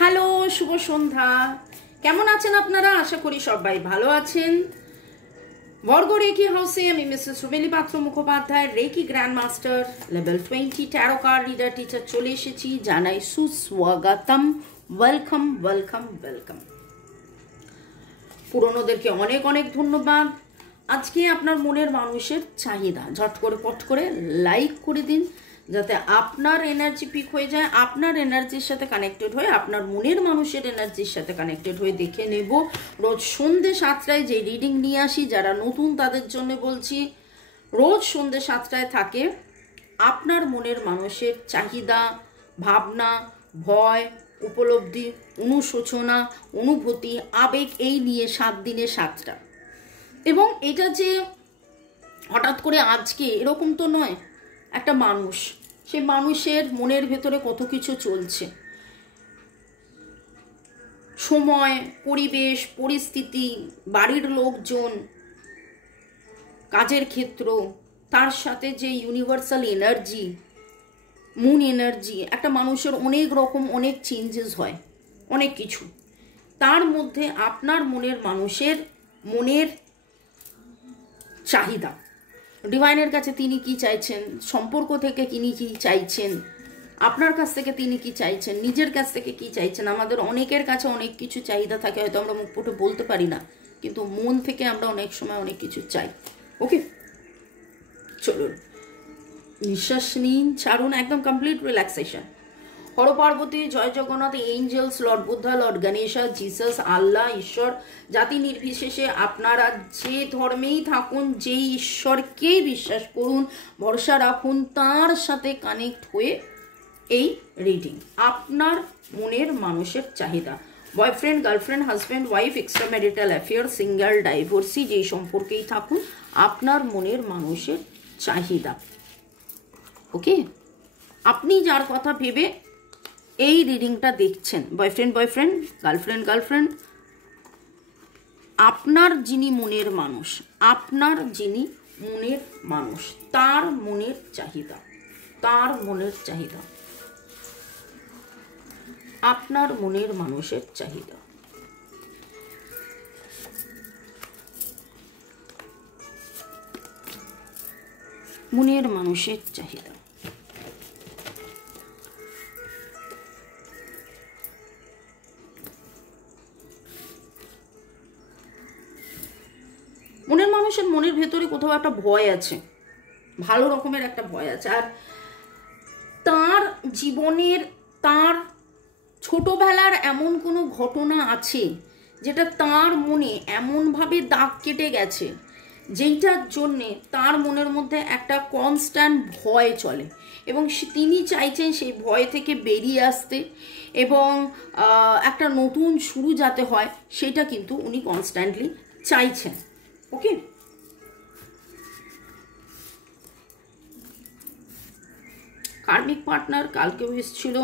Hello, শুভ সন্ধ্যা। কেমন আছেন আপনারা? আশা করি সবাই ভালো আছেন। বর্গ রেকি হাউসে আমি Mrs Rubeli Patra Mukhopadhyay, reiki grand master level 20 tarot card reader teacher চলে এসেছি। জানাই সুস্বাগতম, ওয়েলকাম ওয়েলকাম ওয়েলকাম। পুরনোদেরকে অনেক অনেক ধন্যবাদ। আজকে আপনার মনের মানুষের চাহিদা ঝট করে পট করে লাইক করে দিন, যাতে আপনার এনার্জি পিক হয়ে যায়, আপনার এনার্জির সাথে কানেক্টেড হয়ে আপনার মনের মানুষের এনার্জির সাথে কানেক্টেড হয়ে দেখে নেব। রোজ সন্ধ্যে 7টায় যে রিডিং নিয়ে আসি, যারা নতুন তাদের জন্য বলছি, রোজ সন্ধ্যে 7টায় থাকে আপনার মনের মানুষের চাহিদা, ভাবনা, ভয়, উপলব্ধি, অনুশোচনা, অনুভূতি, আবেগ, এই নিয়ে 7 দিনে 7টা। এবং এটা যে হঠাৎ করে আজকে এরকম তো নয়, একটা মানুষ, সেই মানুষের মনের ভেতরে কত কিছু চলছে, সময়, পরিবেশ, পরিস্থিতি, বাড়ির লোকজন, কাজের ক্ষেত্র, তার সাথে যে ইউনিভার্সাল এনার্জি, মুন এনার্জি, একটা মানুষের অনেক রকম অনেক চেঞ্জেস হয়, অনেক কিছু। তার মধ্যে আপনার মনের মানুষের মনের চাহিদা, ডিভাইনের কাছে তিনি কি চাইছেন, সম্পর্ক থেকে তিনি কি চাইছেন, আপনার কাছ থেকে তিনি কি চাইছেন, নিজের কাছ থেকে কি চাইছেন। আমাদের অনেকের কাছে অনেক কিছু চাহিদা থাকে, হয়তো আমরা মুখ ফুটে বলতে পারি না, কিন্তু মন থেকে আমরা অনেক সময় অনেক কিছু চাই। ওকে, চলুন নিঃশ্বাস নিন, ছাড়ুন, একদম complete relaxation. Har Parvati, Jai Jagannath, angels, Lord Buddha, Lord Ganesha, Jesus, Allah, ঈশ্বর, জাতি নির্বিশেষে আপনারা যে ধর্মেই থাকুন, যেই ঈশ্বরকেই বিশ্বাস করুন, ভরসা রাখুন, তার সাথে কানেক্ট হয়ে এই রিডিং। আপনার মনের মানুষের চাহিদা, boyfriend, girlfriend, husband, wife, extra marital affair, single, divorcee, যেই সম্পর্কেই থাকুন, আপনার মনের মানুষের চাহিদা। ওকে, আপনি যার কথা ভেবে এই রিডিংটা দেখছেন, বয়ফ্রেন্ড বয়ফ্রেন্ড, গার্লফ্রেন্ড গার্লফ্রেন্ড, আপনার যিনি মনের মানুষ, আপনার যিনি মনের মানুষ, তার মনের চাহিদা, তার মনের চাহিদা, আপনার মনের মানুষের চাহিদা। মনের মানুষের চাহিদা। মনের মানুষের মনের ভেতরে কোথাও একটা ভয় আছে, ভালো রকমের একটা ভয় আছে। আর তার জীবনের, তার ছোটবেলার এমন কোনো ঘটনা আছে যেটা তার মনে এমনভাবে দাগ কেটে গেছে, যেইটার জন্যে তার মনের মধ্যে একটা কনস্ট্যান্ট ভয় চলে, এবং তিনি চাইছেন সেই ভয় থেকে বেরিয়ে আসতে, এবং একটা নতুন শুরু যাতে হয় সেটা কিন্তু উনি কনস্ট্যান্টলি চাইছেন। ওকে, কার্মিক পার্টনার কালকেও এসেছিল,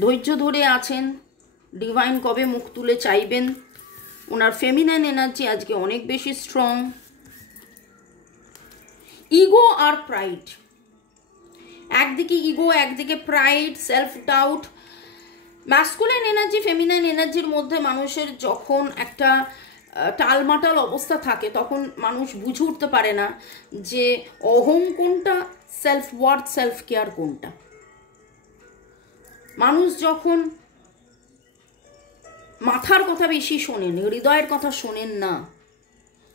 ধৈর্য ধরে আছেন, ডিভাইন কবে মুখ তুলে চাইবেন। ওনার ফেমিনাইন এনার্জি আজকে অনেক বেশি স্ট্রং। ইগো আর প্রাইড, একদিকে ইগো, একদিকে pride, self doubt. Masculine energy feminine এনার্জির মধ্যে মানুষের যখন একটা টালমাটাল অবস্থা থাকে, তখন মানুষ বুঝে উঠতে পারে না যে অহং কোনটা, সেলফ ওয়ার্থ, সেলফ কেয়ার কোনটা। মানুষ যখন মাথার কথা বেশি শোনেন, হৃদয়ের কথা শোনেন না,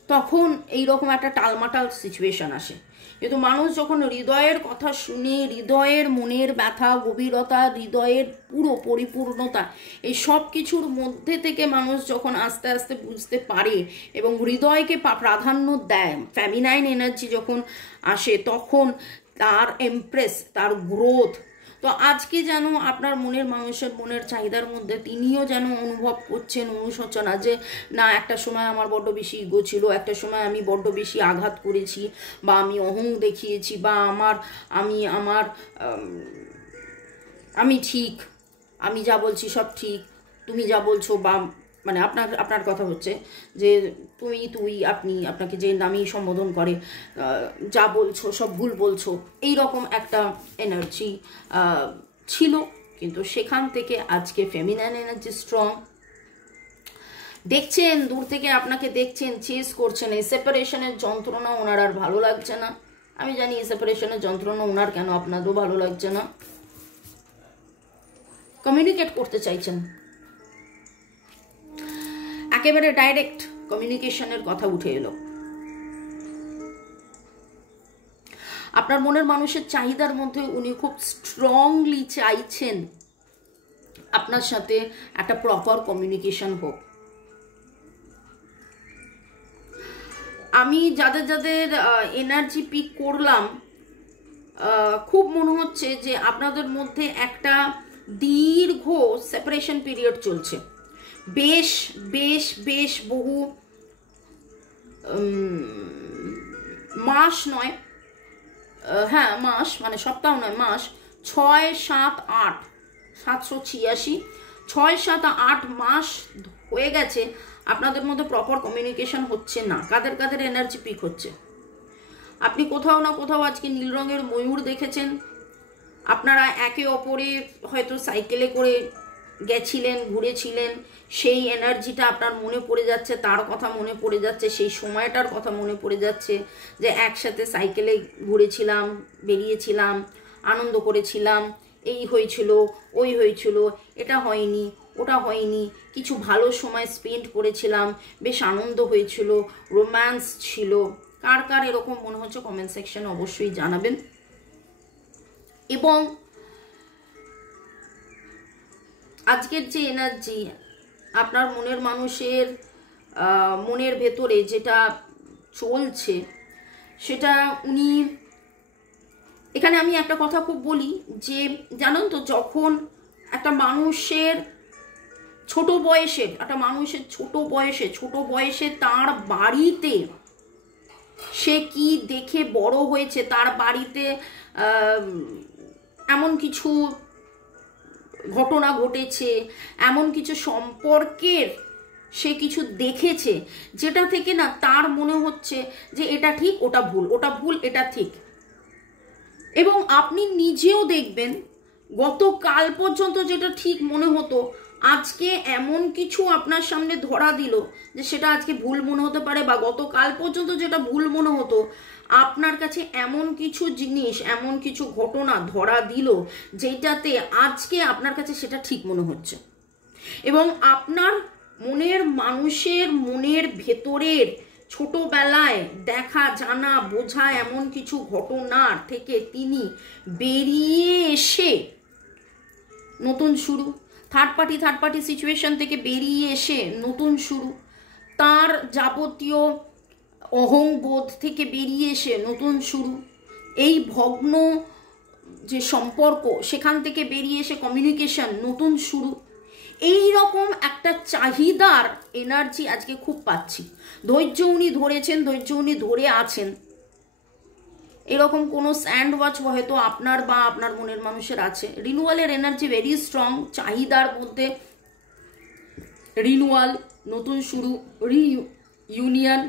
তখন এইরকম একটা টালমাটাল সিচুয়েশন আসে। কিন্তু মানুষ যখন হৃদয়ের কথা শুনে, হৃদয়ের মনের ব্যথা, গভীরতা, হৃদয়ের পুরো পরিপূর্ণতা, এই সব কিছুর মধ্যে থেকে মানুষ যখন আস্তে আস্তে বুঝতে পারে এবং হৃদয়কে প্রাধান্য দেয়, ফেমিনাইন এনার্জি যখন আসে, তখন তার এমপ্রেস, তার গ্রোথ। তো আজকে যেন আপনার মনের মানুষের মনের চাহিদার মধ্যে তিনিও যেন অনুভব করছেন অনুশোচনা, যে না, একটা সময় আমার বড্ড বেশি ইগো ছিল, একটা সময় আমি বড্ড বেশি আঘাত করেছি, বা আমি অহং দেখিয়েছি, বা আমি ঠিক, আমি যা বলছি সব ঠিক, তুমি যা বলছো, বা মানে আপনার কথা হচ্ছে যে তুমি, তুই, আপনি, আপনাকে যে নামেই সম্বোধন করে, যা বলছো সব ভুল বলছো, এই রকম একটা এনার্জি ছিল কিন্তু সেখান থেকে আজকে ফেমিনাইন এনার্জি স্ট্রং। দেখছেন দূর থেকে, আপনাকে দেখছেন, চেস করছেন। এই সেপারেশনের যন্ত্রণা ওনার আর ভালো লাগছে না। আমি জানি এই সেপারেশনের যন্ত্রণা ওনার কেন আপনাদেরও ভালো লাগছে না। কমিউনিকেট করতে চাইছেন, একেবারে ডাইরেক্ট কমিউনিকেশনের কথা উঠে এলো। আপনার মনের মানুষের চাহিদার মধ্যে উনি খুব স্ট্রংলি চাইছেন আপনার সাথে একটা প্রপার কমিউনিকেশন হোক। আমি যাদের যাদের এনার্জি পিক করলাম, খুব মনে হচ্ছে যে আপনাদের মধ্যে একটা দীর্ঘ সেপারেশন পিরিয়ড চলছে। বেশ বেশ বেশ বহু মাস নয়, হ্যাঁ মাস, মানে সপ্তাহ নয়, মাস 6, 7, 8, 786, 6, 7, 8 মাস হয়ে গেছে আপনাদের মধ্যে প্রপার কমিউনিকেশন হচ্ছে না। কাদের কাদের এনার্জি পিক হচ্ছে? আপনি কোথাও না কোথাও আজকে নীল রঙের ময়ূর দেখেছেন। আপনারা একে অপরে হয়তো সাইকেলে করে গেছিলেন, ঘুরেছিলেন, সেই এনার্জিটা আপনার মনে পড়ে যাচ্ছে, তার কথা মনে পড়ে যাচ্ছে, সেই সময়টার কথা মনে পড়ে যাচ্ছে যে একসাথে সাইকেলে ঘুরেছিলাম, বেরিয়েছিলাম, আনন্দ করেছিলাম, এই হয়েছিল, ওই হয়েছিল, এটা হয়নি, ওটা হয়নি, কিছু ভালো সময় স্পেন্ড করেছিলাম, বেশ আনন্দ হয়েছিল, রোম্যান্স ছিল। কার কার এরকম মনে হচ্ছে কমেন্ট সেকশনে অবশ্যই জানাবেন। এবং আজকের যে এনার্জি আপনার মনের মানুষের মনের ভেতরে যেটা চলছে সেটা উনি, এখানে আমি একটা কথা খুব বলি যে জানেন তো, যখন একটা মানুষের ছোট বয়সে তার বাড়িতে সে কি দেখে বড় হয়েছে, তার বাড়িতে এমন কিছু ঘটনা ঘটেছে, এমন কিছু সম্পর্কের সে কিছু দেখেছে যেটা থেকে না তার মনে হচ্ছে যে এটা ঠিক, ওটা ভুল, ওটা ভুল, এটা ঠিক। এবং আপনি নিজেও দেখবেন গতকাল পর্যন্ত যেটা ঠিক মনে হতো, আজকে এমন কিছু আপনার সামনে ধরা দিল যে সেটা আজকে ভুল মনে হতে পারে, বা গতকাল পর্যন্ত যেটা ভুল মনে হতো আপনার কাছে এমন কিছু জিনিস, এমন কিছু ঘটনা ধরা দিল যেটাতে আজকে আপনার কাছে সেটা ঠিক মনে হচ্ছে। এবং আপনার মনের মানুষের মনের ভেতরের ছোটবেলায় দেখা, জানা, বোঝা এমন কিছু ঘটনার থেকে তিনি বেরিয়ে এসে নতুন শুরু, থার্ড পার্টি সিচুয়েশন থেকে বেরিয়ে এসে নতুন শুরু, তার যাবতীয় অহংবোধ থেকে বেরিয়ে এসে নতুন শুরু, এই ভগ্ন যে সম্পর্ক সেখান থেকে বেরিয়ে এসে কমিউনিকেশন, নতুন শুরু, এই রকম একটা চাহিদার এনার্জি আজকে খুব পাচ্ছি। ধৈর্য উনি ধরেছেন, ধৈর্য উনি ধরে আছেন। এরকম কোনো স্যান্ড ওয়াচ হয়তো আপনার বা আপনার মনের মানুষের আছে। রিনুয়ালের এনার্জি ভেরি স্ট্রং। চাহিদার মধ্যে রিনুয়াল, নতুন শুরু, রিইউনিয়ন,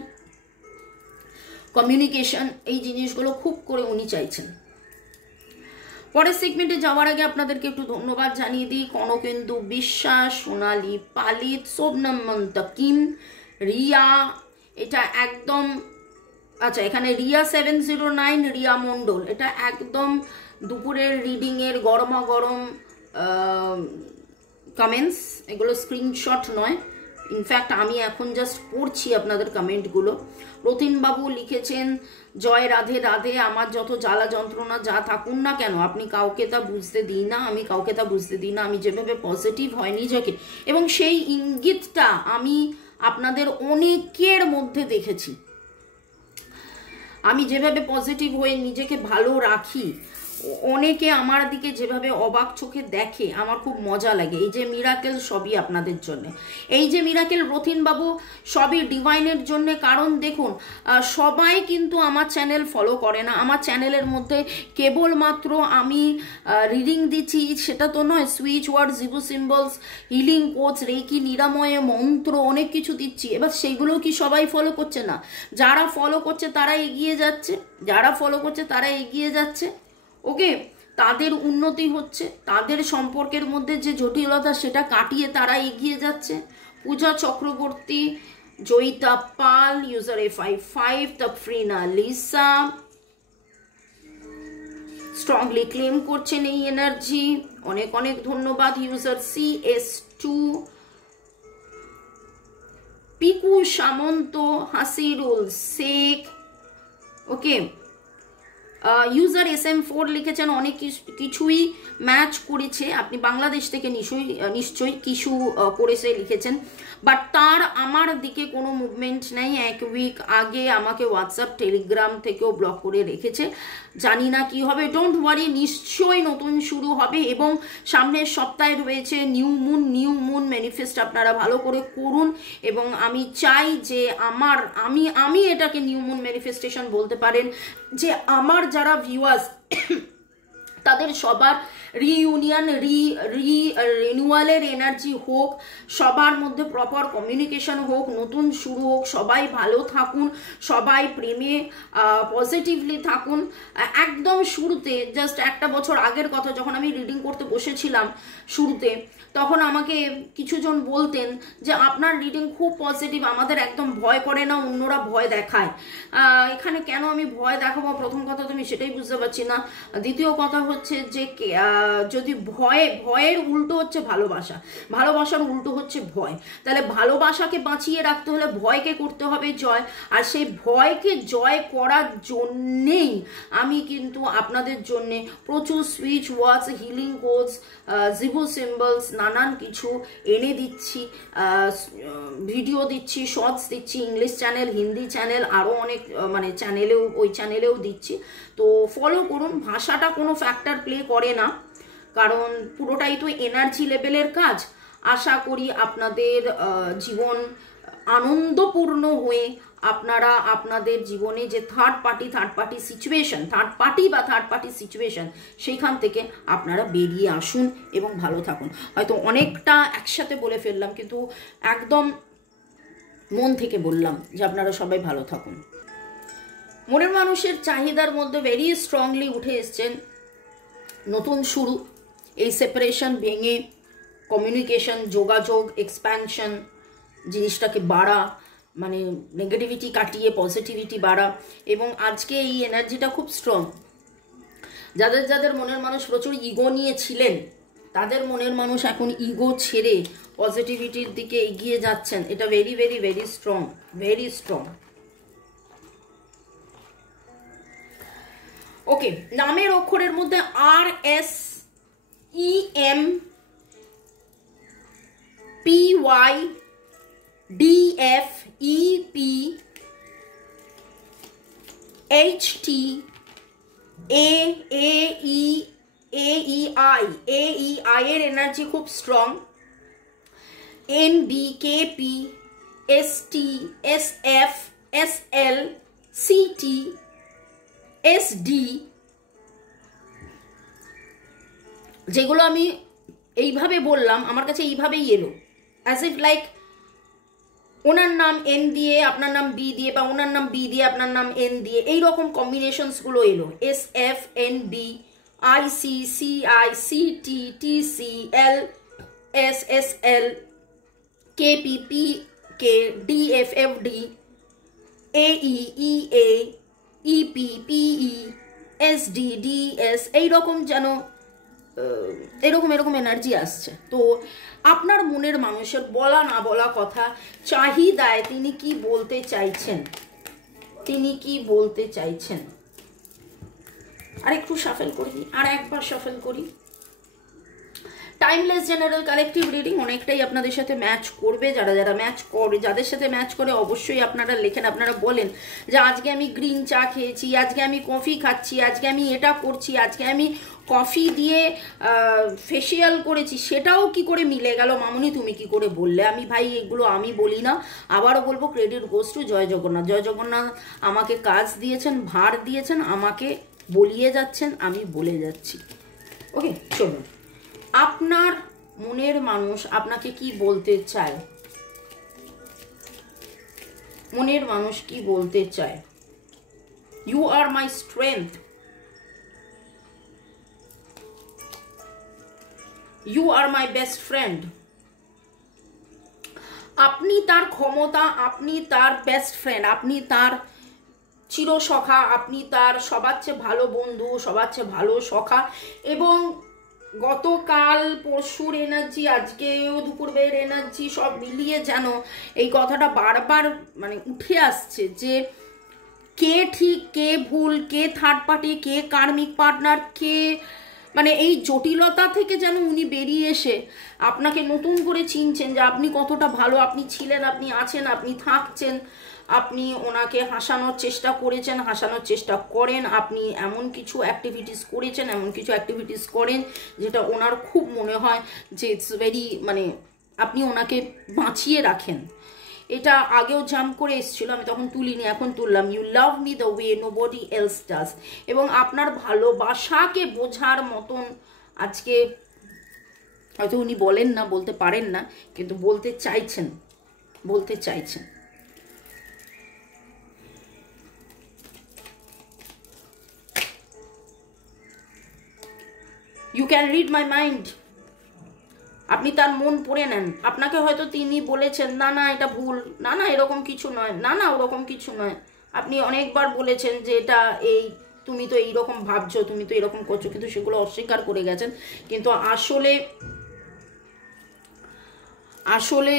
কমিউনিকেশন, এই জিনিসগুলো খুব করে উনি চাইছেন। পরের সেগমেন্টে যাওয়ার আগে আপনাদেরকে একটু ধন্যবাদ জানিয়ে দিই। কনকেন্দু বিশ্বাস, সোনালী পালিত, শোভনম মন্তকিম, রিয়া, এটা একদম, আচ্ছা এখানে রিয়া 709, রিয়া মণ্ডল, এটা একদম দুপুরের রিডিংয়ের গরমা গরম কমেন্টস, এগুলো স্ক্রিনশট নয়। ইনফ্যাক্ট আমি এখন জাস্ট পড়ছি আপনাদের কমেন্টগুলো। রতিনবাবু লিখেছেন, জয় রাধে রাধে, আমার যত জ্বালা যন্ত্রণা যা থাকুন না কেন আপনি কাউকে তা বুঝতে দিই না, আমি কাউকে তা বুঝতে দিই না, আমি যেভাবে পজিটিভ হয় নিজেকে, এবং সেই ইঙ্গিতটা আমি আপনাদের অনেকের মধ্যে দেখেছি। আমি যেভাবে পজিটিভ হয়ে নিজেকে ভালো রাখি, অনেকে আমার দিকে যেভাবে অবাক চোখে দেখে, আমার খুব মজা লাগে। এই যে মিরাকেল সবই আপনাদের জন্য, এই যে মিরাকেল রথিনবাবু সবই ডিভাইনের জন্য। কারণ দেখুন, সবাই কিন্তু আমার চ্যানেল ফলো করে না। আমার চ্যানেলের মধ্যে কেবলমাত্র আমি রিডিং দিচ্ছি সেটা তো নয়, switch word, zero symbols, healing coach, reiki, নিরাময়ে মন্ত্র, অনেক কিছু দিচ্ছি। এবার সেইগুলো কি সবাই ফলো করছে না? যারা ফলো করছে তারা এগিয়ে যাচ্ছে, যারা ফলো করছে তারা এগিয়ে যাচ্ছে। ওকে, তাদের উন্নতি হচ্ছে, তাদের সম্পর্কের মধ্যে যে জটিলতা সেটা কাটিয়ে তারা এগিয়ে যাচ্ছে। Puja Chakraborty, Joyita Pal, user A55, Tafrina Lisa strongly claim করছেন এই এনার্জি, অনেক অনেক ধন্যবাদ। User CS2, Piku Samanta, Hasirul Sheikh, okay. User SM4 লিখেছেন অনেক কিছুই ম্যাচ করেছে, আপনি বাংলাদেশ থেকে নিশ্চয়ই কিছু করেছে লিখেছেন, বাট তার আমার দিকে কোনো মুভমেন্ট নেই। 1 উইক আগে আমাকে হোয়াটসঅ্যাপ টেলিগ্রাম থেকেও ব্লক করে রেখেছে, জানি না কি হবে। ডোন্ট ওয়ারি, নিশ্চয়ই নতুন শুরু হবে এবং সামনের সপ্তাহে রয়েছে নিউ মুন ম্যানিফেস্ট আপনারা ভালো করে করুন। এবং আমি চাই যে আমি এটাকে নিউ মুন ম্যানিফেস্টেশন বলতে পারেন, যে আমার যারা ভিউয়ার্স তাদের সবার রিইউনিয়ন রিনিউয়ালের এনার্জি হোক, সবার মধ্যে প্রপার কমিউনিকেশন হোক, নতুন শুরু হোক, সবাই ভালো থাকুন, সবাই প্রেমে পজিটিভলি থাকুন। একদম শুরুতে জাস্ট 1 বছর আগের কথা, যখন আমি রিডিং করতে বসেছিলাম শুরুতে, তখন আমাকে কিছুজন বলতেন যে আপনার রিডিং খুব পজিটিভ, আমাদের একদম ভয় করে না, অন্যরা ভয় দেখায়। এখানে কেন আমি ভয় দেখাবো, প্রথম কথা তো আমি সেটাই বুঝতে পারছি না। দ্বিতীয় কথা হচ্ছে যে যদি ভয়ের উল্টো হচ্ছে ভালোবাসার উল্টো হচ্ছে ভয়, তাহলে ভালোবাসাকে বাঁচিয়ে রাখতে হলে ভয়কে করতে হবে জয়। আর সেই ভয়কে জয় করার জন্যেই আমি কিন্তু আপনাদের জন্যে প্রচুর সুইচ ওয়ার্ডস, হিলিং কোডস, জিভো সিম্বলস, নানান কিছু এনে দিচ্ছি, ভিডিও দিচ্ছি, শর্টস দিচ্ছি, ইংলিশ চ্যানেল, হিন্দি চ্যানেল, আরও অনেক মানে ওই চ্যানেলেও দিচ্ছি। তো ফলো করুন। ভাষাটা কোনো ফ্যাক্টর প্লে করে না, কারণ পুরোটাই তো এনার্জি লেভেলের কাজ। আশা করি আপনাদের জীবন আনন্দপূর্ণ হয়ে আপনারা আপনাদের জীবনে যে থার্ড পার্টি সিচুয়েশন সেইখান থেকে আপনারা বেরিয়ে আসুন এবং ভালো থাকুন। হয়তো অনেকটা একসাথে বলে ফেললাম, কিন্তু একদম মন থেকে বললাম যে আপনারা সবাই ভালো থাকুন। মনের মানুষের চাহিদার মধ্যে ভেরি স্ট্রংলি উঠে এসছেন নতুন শুরু, এই সেপারেশন ভেঙে কমিউনিকেশন, যোগাযোগ, এক্সপ্যানশন জিনিসটাকে বাড়া, মানে নেগেটিভিটি কাটিয়ে পজিটিভিটি বাড়া। এবং আজকে এই এনার্জিটা খুব স্ট্রং। যাদের মনের মানুষ প্রচুর ইগো নিয়ে ছিলেন, তাদের মনের মানুষ এখন ইগো ছেড়ে পজিটিভিটির দিকে এগিয়ে যাচ্ছেন। এটা very very very strong, very strong. Okay, নামের অক্ষরের মধ্যে RSEM PY DF EP HT AEI এর এনার্জি খুব strong. NB KP ST SF SL CT SD, যেগুলো আমি এইভাবে বললাম আমার কাছে এইভাবেই এলো, অ্যাজ ইফ লাইক ওনার নাম N দিয়ে আপনার নাম B দিয়ে, বা ওনার নাম B দিয়ে আপনার নাম N দিয়ে, এইরকম কম্বিনেশনসগুলো এলো। SF NB IC CI CT TC L SSL KP PK DF FD AE EA EP PE SD DS, এইরকম যেন এরকম এনার্জি আসছে। তো আপনার মনের মানুষের বলা না বলা কথা, চাহিদায় তিনি কি বলতে চাইছেন, আর একটু শাফেল করি, আর একবার শাফেল করি। টাইমলেস জেনারেল কালেকটিভ রিডিং অনেকটাই আপনাদের সাথে ম্যাচ করবে। যাদের সাথে ম্যাচ করে অবশ্যই আপনারা লেখেন, আপনারা বলেন যে আজকে আমি গ্রিন চা খেয়েছি, আজকে আমি কফি খাচ্ছি, আজকে আমি এটা করছি, আজকে আমি কফি দিয়ে ফেসিয়াল করেছি। সেটাও কি করে মিলে গেল মামুনি, তুমি কি করে বললে? আমি ভাই এগুলো আমি বলি না, আবারও বলবো ক্রেডিট গোস টু জয় জগন্নাথ। জয় জগন্নাথ আমাকে কাজ দিয়েছেন, ভার দিয়েছেন, আমাকে বলিয়ে যাচ্ছেন, আমি বলে যাচ্ছি। ওকে, চলুন। আপনার মনের মানুষ আপনাকে কি বলতে চায়? মনের মানুষ কি বলতে চায়? You are my strength. You are my best friend. আপনি তার ক্ষমতা, আপনি তার বেস্ট ফ্রেন্ড, আপনি তার চিরসখা, আপনি তার সবার চেয়ে ভালো বন্ধু, সবার চেয়ে ভালো সখা। এবং গতকাল পরশুর এনার্জি, আজকেও দুপুরবের এনার্জি, সব মিলিয়ে যেন এই কথাটা বারবার মানে উঠে আসছে যে কে ঠিক কে ভুল, কে থার্ড পার্টি, কে কার্মিক পার্টনার, কে মানে এই জটিলতা থেকে যেন উনি বেরিয়ে এসে আপনাকে নতুন করে চিনছেন যে আপনি কতটা ভালো আপনি ছিলেন, আপনি আছেন, আপনি থাকছেন, আপনি ওনাকে হাসানোর চেষ্টা করেছেন, হাসানোর চেষ্টা করেন, আপনি এমন কিছু অ্যাক্টিভিটিস করেছেন, এমন কিছু অ্যাক্টিভিটিস করেন যেটা ওনার খুব মনে হয় যে ইটস ভেরি মানে আপনি ওনাকে বাঁচিয়ে রাখেন। এটা আগেও জাম্প করে এসেছিল, আমি তখন তুলিনি, এখন তুললাম। You love me the way nobody else does. এবং আপনার ভালোবাসাকে বোঝার মতন আজকে হয়তো উনি বলেন না, বলতে পারেন না, কিন্তু বলতে চাইছেন, বলতে চাইছেন। You can read my mind. আপনি তার মন পড়ে নেন। আপনাকে হয়তো তিনি বলেছেন না না এটা ভুল, না না এরকম কিছু নয়, না না ওরকম কিছু নয়। আপনি অনেকবার বলেছেন যে এটা এই, তুমি তো এইরকম ভাবছো, তুমি তো এরকম করছো, কিন্তু সেগুলো অস্বীকার করে গেছেন। কিন্তু আসলে আসলে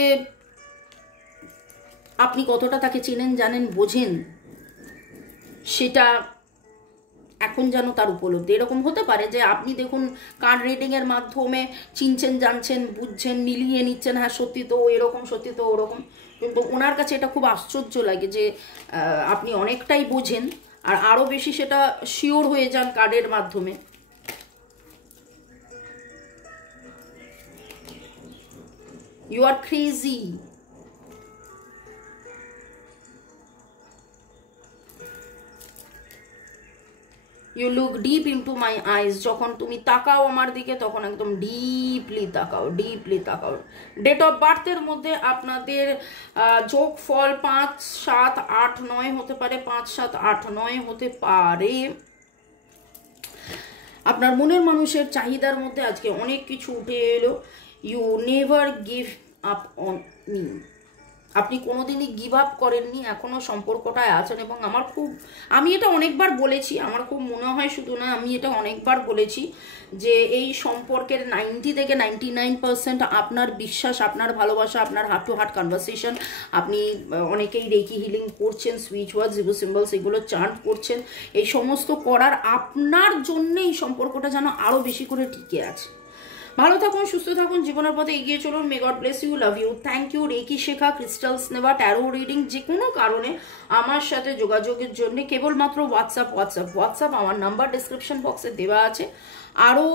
আপনি কতটা তাকে চেনেন, জানেন, বোঝেন, সেটা এখন যেন তার উপলব্ধি। এরকম হতে পারে যে আপনি দেখুন কার্ড রিডিংয়ের মাধ্যমে চিনছেন, জানছেন, বুঝছেন, মিলিয়ে নিচ্ছেন, হ্যাঁ সত্যি তো এরকম, সত্যি তো ওরকম। কিন্তু ওনার কাছে এটা খুব আশ্চর্য লাগে যে আপনি অনেকটাই বোঝেন, আর আরও বেশি সেটা শিওর হয়ে যান কার্ডের মাধ্যমে। You are crazy. You look deep into my eyes. যখন তুমি তাকাও আমার দিকে তখন একদম ডিপলি তাকাও, ডিপলি তাকাও। ডেট অফ বার্থের মধ্যে আপনাদের যোগফল 5, 7, 8, 9 হতে পারে, 5, 7, 8, 9 হতে পারে। আপনার মনের মানুষের চাহিদার মধ্যে আজকে অনেক কিছু উঠে এলো। You never give up on me. আপনি কোনোদিনই গিভ আপ করেননি, এখনও সম্পর্কটায় আছেন। এবং আমি এটা অনেকবার বলেছি, আমার খুব মনে হয় শুধু না, আমি এটা অনেকবার বলেছি যে এই সম্পর্কের 90 থেকে 99% আপনার বিশ্বাস, আপনার ভালোবাসা, আপনার হার্ট টু হার্ট কনভারসেশন। আপনি অনেকেই রেকি হিলিং করছেন, সুইচ ওয়ার্ড, জিরো সিম্বলস এগুলো চান্ট করছেন। এই সমস্ত করার আপনার জন্যে এই সম্পর্কটা যেন আরও বেশি করে টিকে আছে। ভালো থাকুন, সুস্থ থাকুন, জীবনের পথে এগিয়ে চলুন। May God bless you, love you, thank you. Reiki শেখা, ক্রিস্টালস নেওয়া, ট্যারো রিডিং, যে কোনো কারণে আমার সাথে যোগাযোগের জন্য কেবলমাত্র হোয়াটসঅ্যাপ। আমার নাম্বার ডেসক্রিপশন বক্সে দেওয়া আছে, আরও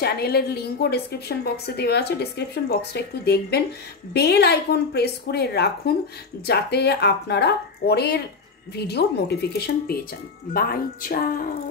চ্যানেলের লিঙ্কও ডেসক্রিপশন বক্সে দেওয়া আছে। ডেসক্রিপশন বক্সটা একটু দেখবেন, বেল আইকন প্রেস করে রাখুন যাতে আপনারা পরের ভিডিওর নোটিফিকেশন পেয়ে যান। বাই, চাও।